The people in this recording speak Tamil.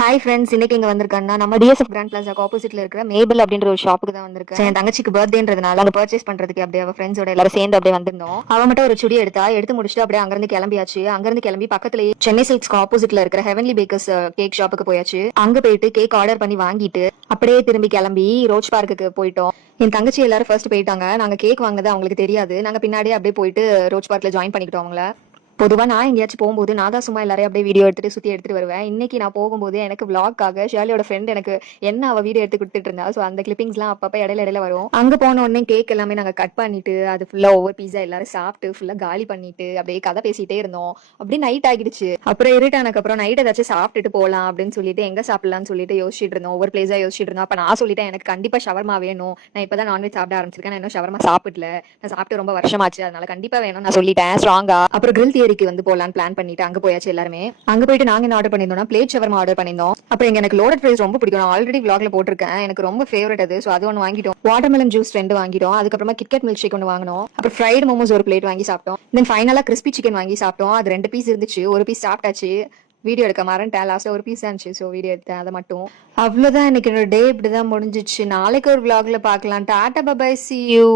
ஹாய் ஃப்ரெண்ட்ஸ், இன்னைக்கு இங்க வந்திருக்கேன்னா நம்ம டிஎஸ்எஃப் கிராண்ட் பிளாசாக்கு ஆப்போசிட்ல இருக்கிற மேபிள் அப்படின்ற ஒரு ஷாப்புக்கு தான் வந்திருக்கேன். என் தங்கச்சிக்கு பர்த்டேன்றதுனால அங்க பர்ச்சேஸ் பண்றதுக்கு அப்படியே அவ ஃப்ரெண்ட்ஸோட எல்லாரும் சேர்ந்து அப்படியே வந்திருந்தோம். அவ மட்டும் ஒரு சுடி எடுத்து முடிச்சுட்டு அப்படியே அங்கிருந்து கிளம்பியாச்சு. அங்கிருந்து கிளம்பி பக்கத்துலயே சென்னை சில்க்ஸ்க்கு ஆப்போசிட்ல இருக்கிற ஹெவன்லி பேக்கர்ஸ் கேக் ஷாப்புக்கு போயாச்சு. அங்க போயிட்டு கேக் ஆர்டர் பண்ணி வாங்கிட்டு அப்படியே திரும்பி கிளம்பி ரோச் பார்க்குக்கு போயிட்டோம். என் தங்கச்சி எல்லாரும் ஃபர்ஸ்ட் போயிட்டாங்க. நாங்க கேக் வாங்குறது அவங்களுக்கு தெரியாது. நாங்க பின்னாடியே அப்படியே போயிட்டு ரோச் பார்க்ல ஜாயின் பண்ணிக்கிட்டோம் அவங்கள. பொதுவா நான் எங்கேயாச்சும் போகும்போது நான் தான் சும்மா எல்லாரையும் அப்படியே வீடியோ எடுத்துட்டு சுத்தி எடுத்துட்டு வருவேன். இன்னைக்கு நான் போகும்போது எனக்கு vlogகாக ஷேர்லியோட ஃப்ரெண்ட் எனக்கு என்ன அவ வீடியோ எடுத்து கொடுத்துட்டு இருந்தா. ஸோ அந்த கிளிப்பிங்ஸ்லாம் அப்பப்போ இடையில வரும். அங்க போன உடனே கேக் எல்லாமே நாங்க கட் பண்ணிட்டு அது ஃபுல்லா ஒவ்வொரு பீஸா எல்லாரும் சாப்பிட்டு ஃபுல்லா காலி பண்ணிட்டு அப்படியே கதை பேசிட்டே இருந்தோம். அப்படியே நைட் ஆகிடுச்சு. அப்புறம் இருட்டு ஆனதுக்கப்புறம் நைட் ஏதாச்சும் சாப்பிட்டுட்டு போகலாம் அப்படின்னு சொல்லிட்டு எங்க சாப்பிடலாம்னு சொல்லிட்டு யோசிச்சுட்டு இருந்தோம். ஒவ்வொரு பிளேஸா யோசிச்சுட்டு இருந்தோம். அப்ப நான் சொல்லிட்டேன், எனக்கு கண்டிப்பா ஷவர்மா வேணும். நான் இப்பதான் நான்வெஜ் சாப்பிட ஆரம்பிச்சிருக்கேன். நான் இன்னும் ஷவர்மா சாப்பிடல. நான் சாப்பிட்டு ரொம்ப வருஷமாச்சு, அதனால கண்டிப்பா வேணும் நான் சொல்லிட்டேன் ஸ்ட்ராங்கா. அப்புறம் கிரில் தியரிக்கு வந்து போலான்னு பிளான் பண்ணிட்டு அங்க போயாச்சு எல்லாருமே. அங்க போயிட்டு நாங்க என்ன ஆர்டர் பண்ணிருந்தோம்னா பிளேட் ஷவர்மா ஆர்டர் பண்ணிருந்தோம். அப்புறம் எனக்கு லோடட் ஃப்ரைஸ் ரொம்ப பிடிக்கும். நான் ஆல்ரெடி vlogல போட்டிருக்கேன். எனக்கு ரொம்ப ஃபேவரட் அது. ஸோ அது ஒன்று வாங்கிட்டோம். வாட்டர்மெலன் ஜூஸ் 2 வாங்கிட்டோம். அதுக்கப்புறமா கிட்கட் மில்க் ஷேக் ஒன்று வாங்கினோம். அப்புறம் ஃப்ரைட் மோமோஸ் ஒரு பிளேட் வாங்கி சாப்பிட்டோம். தென் ஃபைனலா கிறிஸ்பி சிக்கன் வாங்கி சாப்பிட்டோம். அது 2 பீஸ் இருந்துச்சு. ஒரு பீஸ் சாப்பிட்டாச்சு. வீடியோ எடுக்க மறந்துட்டேன். லாஸ்ட்ல ஒரு பீஸ் இருந்துச்சு. ஸோ வீடியோ எடுத்தேன் அதை மட்டும். அவ்வளவுதான், இன்னைக்கு என்னோட டே இப்படிதான் முடிஞ்சிச்சு. நாளைக்கு ஒரு vlogல பார்க்கலாம். Tata bye bye, see you.